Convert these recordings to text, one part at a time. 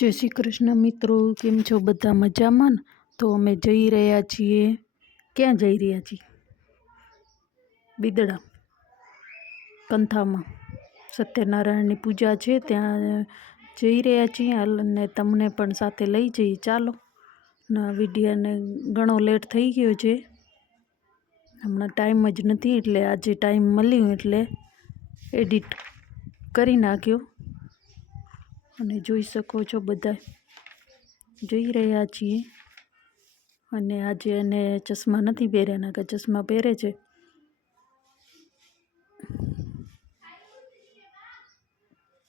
જય શ્રી કૃષ્ણ મિત્રો, કેમ છો બધા? મજામાં ને? તો અમે જઈ રહ્યા છીએ. ક્યાં જઈ રહ્યા છીએ? બિદડા કંથામાં સત્યનારાયણની પૂજા છે, ત્યાં જઈ રહ્યા છીએ અને તમને પણ સાથે લઈ જઈએ. ચાલો ના, વિડીયોને ઘણો લેટ થઈ ગયો છે, હમણાં ટાઈમ જ નથી, એટલે આજે ટાઈમ મળ્યો એટલે એડિટ કરી નાખ્યો. અને જોઈ શકો છો બધા જઈ રહ્યા છીએ. અને આજે એને ચશ્મા નથી પહેર્યા, ના કે ચશ્મા પહેરે છે.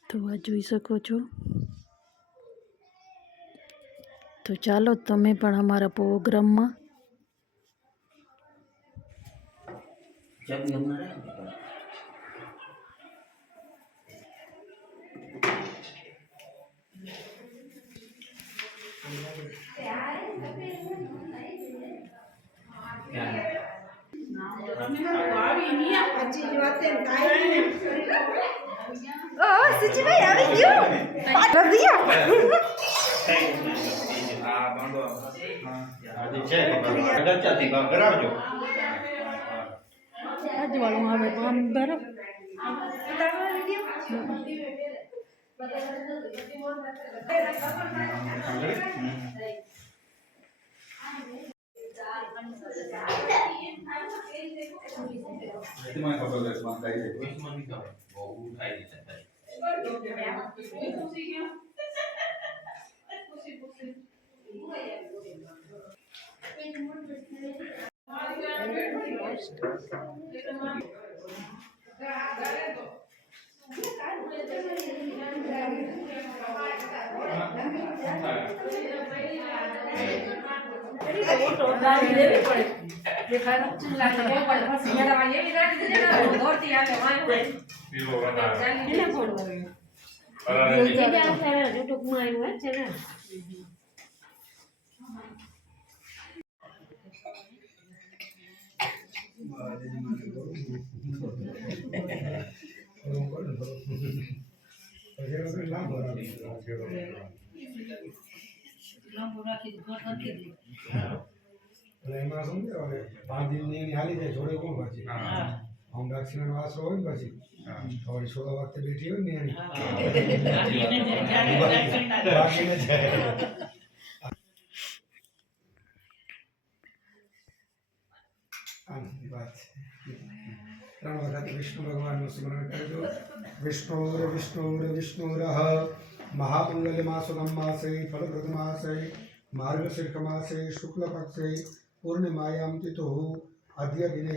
તો આ જોઈ શકો છો. તો ચાલો તમે પણ અમારા પ્રોગ્રામમાં સિચભાઈ આવી ગયો રદિયા આજવાળું આવે તો આમ બરાબર. એમાં શું કે હવે 5 દિનની હાલી જાય જોડે કોણ પછી આમ દક્ષિણ વાસો હોય ને પછી થોડી છોડો વખતે બેઠી હોય ને એની બાકીને જાય. આની વાત ત્રણ વખત વિષ્ણુ ભગવાનનું સ્મરણ કરજો. વિષ્ણુર વિષ્ણુર વિષ્ણુરઃ મહામંગલ માસુદમ માસે ફલપ્રદ માસે માર્ગશીર્ષ માસે શુક્લ પક્ષે પૂર્ણિમાયામ તિથો અદ્ય દિને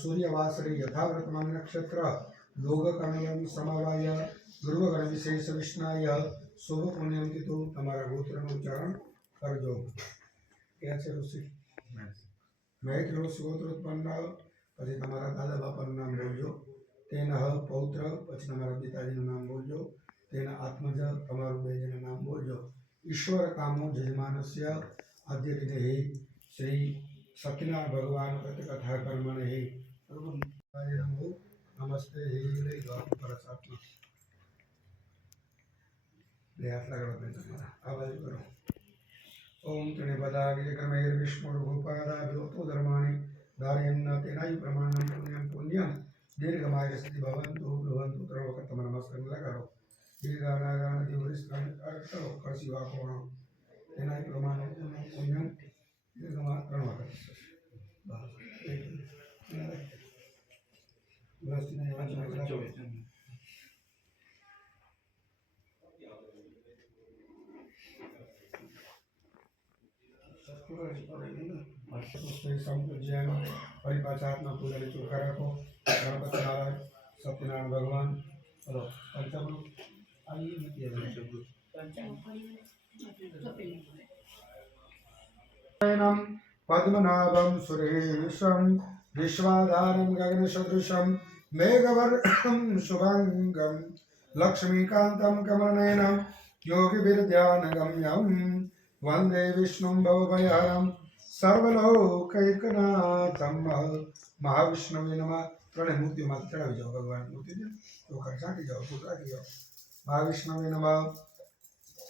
સૂર્યવાસરે યથાવ્રતમાન નક્ષત્ર લોગકર્ણયમ સમવાય ગુરુગણ વિશેષ વિષ્ણાય શુભ પુણ્યમ તિથુ. તમારા ગોત્રનું ઉચ્ચારણ કરજો. ક્યાં છે ઋષિ? મહેત ઋષિ ગોત્ર ઉત્પન્ન, પછી તમારા દાદા બાપાનું નામ બોલજો. તેનઃ પૌત્ર, પછી તમારા પિતાજીનું નામ બોલજો. તેના આત્મજ, તમારું બેજનું નામ બોલજો. ઈશ્વર કામો જજમાનસ્ય આદ્ય દિને શ્રી સત્યનારાયણ ભગવાન કથા કર્મણે નમસ્તે લઈ દો પરસાત્મા લે આટલા કરો તમારા આ બાજુ કરો. ઓમ ત્રિપદાગ્ય ક્રમૈર વિષ્ણુર્ભૂપાદાભ્યોતો ધર્માણિ ધારયન્ન તેનાયુ પ્રમાણમ પુણ્યમ પુણ્યમ દીર્ઘમાય સ્થિતિ ભવંતુ ભ્રુવંતુ. 3 વખત તમારા નમસ્કાર લગાડો. દીર્ઘાનાગાનથી વરિષ્ઠ કરો કરશી વાકોણો તેનાયુ પ્રમાણમ પુણ્યમ દીર્ઘમાં 3 વખત. ફરી પાછા હાથમાં પૂજાની ચોખા રાખો. ગણપતિ નારાયણ, સત્યનારાયણ ભગવાન, ચલો પંચામૃત આવી નથી. પદ્મનાભમ સુરેશમ વિશ્વાધારમ ગગનસદૃશમ મેઘવર્ણમ શુભાંગમ લક્ષ્મીકાંતમ કમલનયનમ યોગિવિદ્યાનગમ્યમ વંદે વિષ્ણું ભવભયહરમ સર્વલોકૈકનાથમ. મહાવિષ્ણુવે નમઃ. ત્રણેય મૂર્તિઓમાં ચડાવી જાઓ. ભગવાન મૂર્તિ ચોખા છાંટી જાઓ, ફૂલ રાખી જાઓ. મહાવિષ્ણુવે નમઃ.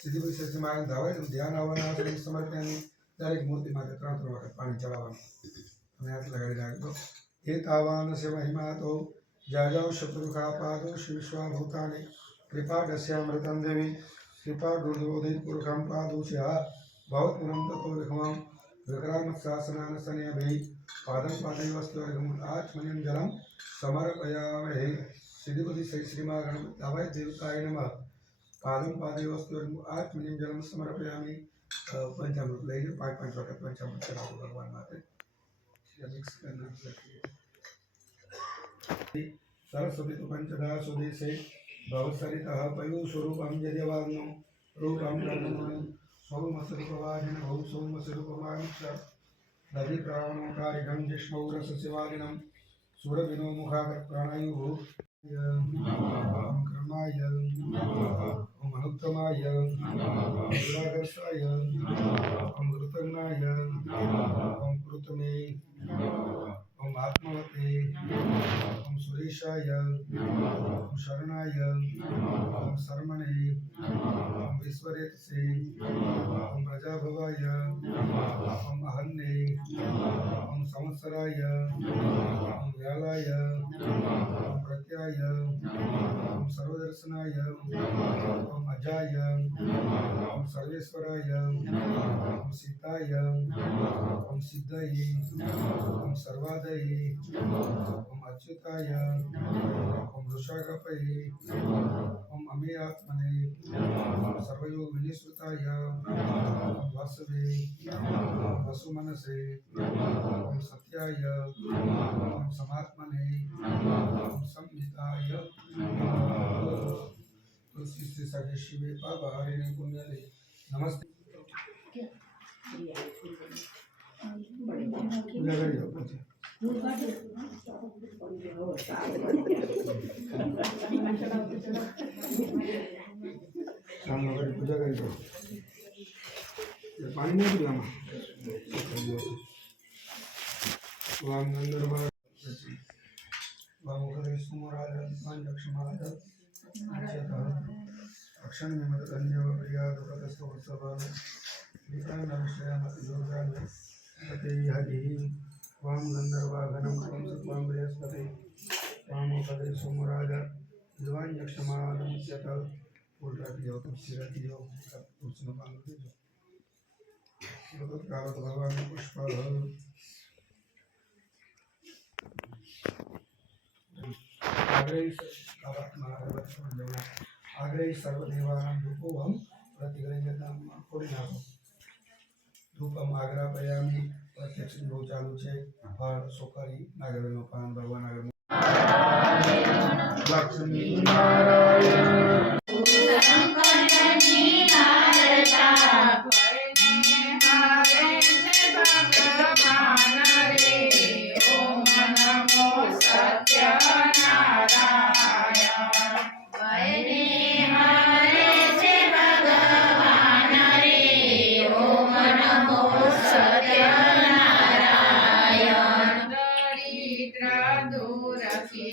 સિદ્ધિ શેષમાં ધાવાય તો ધ્યાન આવવાના સમર્પ્યાની દરેક મૂર્તિ માટે 3 વખત પાણી ચડાવવાનું. તમે હાથ લગાડી રાખજો. એ તાવાન સે મહિમા તો જાજાઓ શત્રુખાપાદો શિવસ્વાભૂતાની કૃપાડસ્યામૃતમ દેવી કૃપા દુર્દોદિત પુરુષમ પાદોષ્યા ભવત્પુરમ તતો વિખમમ વિક્રામ શાસનાન સનયભિ પાદમ પાદૈવસ્તુ આચમનિમ જલમ સમર્પયામહે. સિદ્ધિપતિ શ્રીમાં ગણપતિ દાવાય દેવતાય નમઃ. પાદમ પાદૈવસ્તુ આચમનિમ જલમ સમર્પયામિ. પંચામૃત લઈને 5 વખત પંચામૃત ચડાવો ભગવાન માટે. મિક્સ કરી સરસ્વતી તો પંચદા સુદેશે ભવસરિતઃ પયુ સ્વરૂપમ યજવાગ્નો રૂપમ તન્મનું સૌમસ્વરૂપવાજિન ભૌ સૌમસ્વરૂપમાનુક્ષ દધિ પ્રાવણો કારિગમ જિષ્મૌરસ શિવાદિનમ સુરવિનો મુખાગત પ્રાણાયુઃ ઓમ કર્માય ઓમ અનુત્તમાય ઓમ ગુણાગર્ષાય ઓમ કૃતજ્ઞાય ઓમ કૃતમે ओम आत्मवते ओम सुरेशाय ओम शरणाय ओम शर्मणे ओम विश्वरेतसे ओम प्रजाभवाय ओम अहन्ने ओम संवत्सराय ओम व्यालाय ओम प्रत्याय ओम सर्वदर्शनाय ओम अजाय ओम सर्वेश्वराय ओम सिद्धाय ओम सिद्धये ओम सर्वादये ओम अच्युताय ओम वृषाकपये ओम अमेयात्मने ओम सर्वयोग विनिश्रुताय ओम वासवे ओम वसुमनसे ओम सत्याय ओम समात्मने ओम संहिताय तुलसी श्री सगे शिवे पापहारिणे पुण्यदे नमस्ते. पूजा करी दो પછી સાંજ વગર પૂજા કરી દો. પાણી નહીં પીવું આમાં. વામ ગંધર્વ વામ કરે સુમરાજ પાંચક્ષમાજ અક્ષણ નિમત ધન્ય પ્રિયા દુઃખદસ્તો વત્સભાવ વિકાન વિષયામત યોગાન પતે હરિ वाम गंधर्वा घनम त्वं सत्वं बृहस्पति वामो पदे सोमराज विद्वान यक्षमादमुच्यत. फूल रख दियो, तुलसी रख दियो, तुलसी नो पान दे दो. कावत भगवान पुष्प आग्रही सर्वदेवानां धूपोऽहं प्रतिगृह्यतां कोडिनाभो. धूपम आग्रापयामि. प्रत्यक्ष बहू चालू है. फल सुपारी नागरवेलનું પાન ભગવાન આગળ લક્ષ્મી નારાયણ दूर की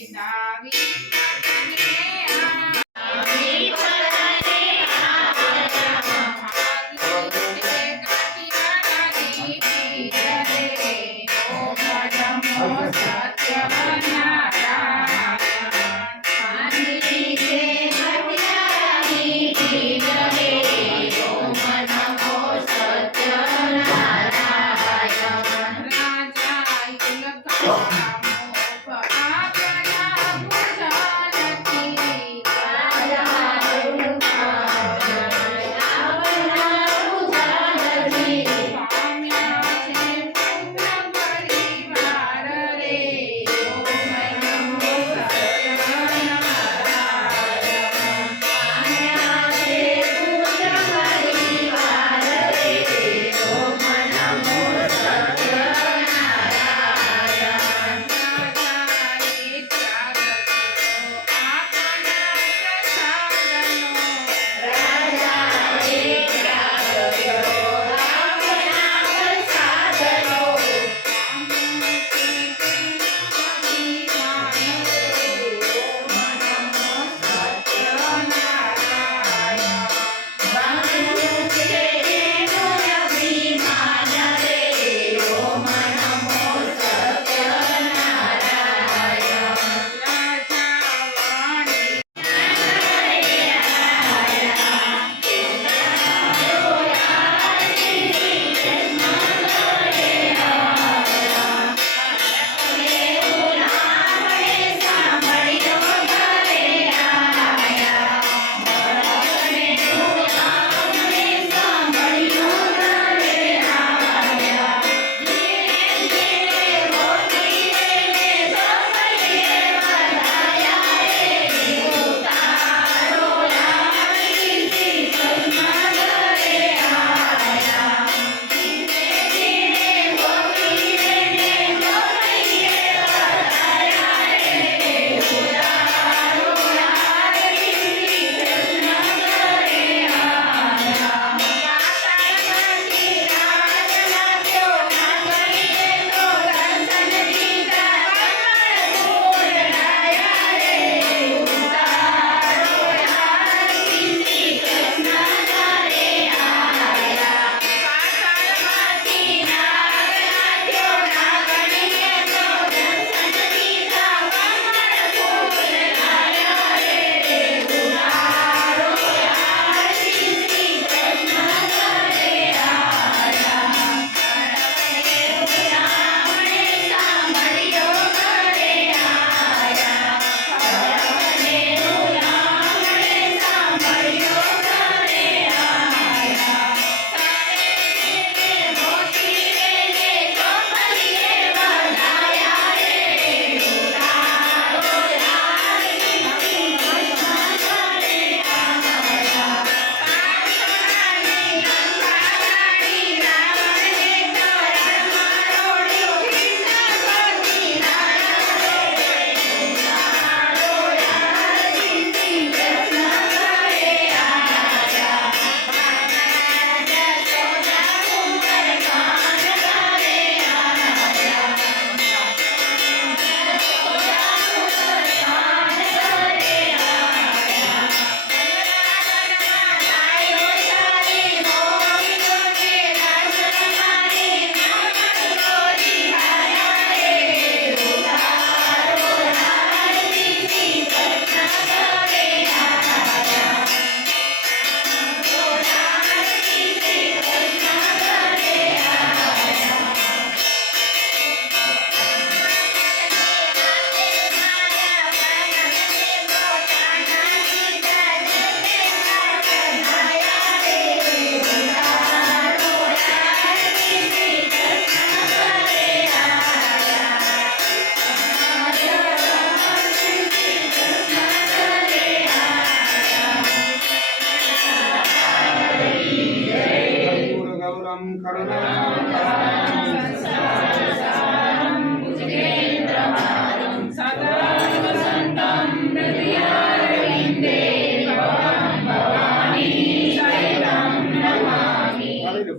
મંગલમ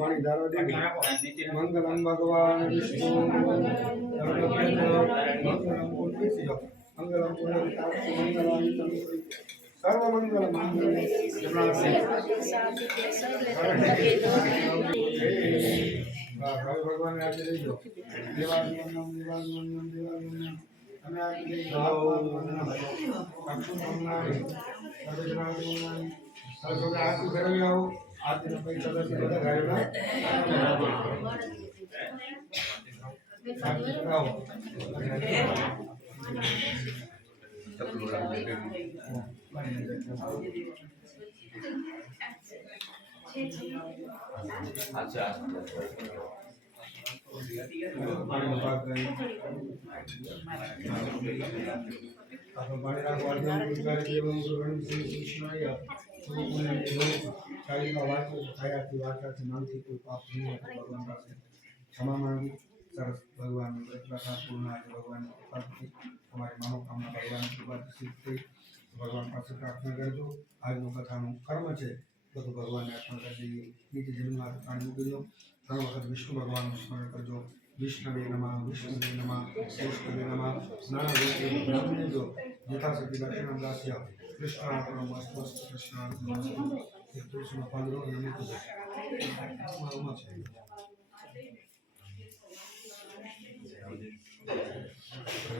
પાણી ધારો દેવી મંગલમ ભગવાન વિષ્ણુ મંગલમ મંગલમ સર્વ મંગલ માંગલ્ય ભગવાન આજે લઈ જાઓ દેવાનંદમ તમે આજે લઈ જાઓ આરતી કરાવી આવો આરતીના પૈસા બધા ગાયોના આરતી કરાવો क्षमा मांगी सरस भगवान पूर्ण आज भगवान हमारी मनोकामना भगवान कृपा सिद्ध भगवान पास प्रार्थना करजो आज कथानु कर्म है બધું ભગવાનને અર્પણ કરી દઈએ નીચે જન્મમાં પ્રાણ મૂકી દો 3 વખત વિષ્ણુ ભગવાનનું સ્મરણ કરજો વિષ્ણવે નમઃ વિષ્ણવે નમઃ સ્નાનરૂપે બ્રહ્મને જો યથાશક્તિ દર્શનમ દાસ્ય કૃષ્ણાર્પણમ મસ્ત કૃષ્ણાર્પણમ એક તુલસીનો પાંદડો અને મૂકી દો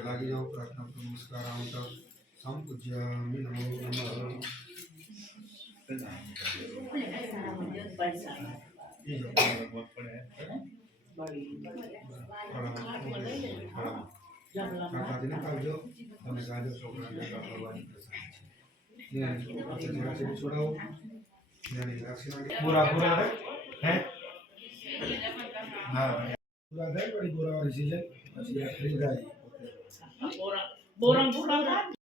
લાગી જાઓ પ્રાર્થના નમસ્કાર આઉટ સંપૂજ્યામિ નમો નમઃ पूरा पूरा है हाँ पूरा है बड़ी पूरा वाली चीज है बोरा बोरा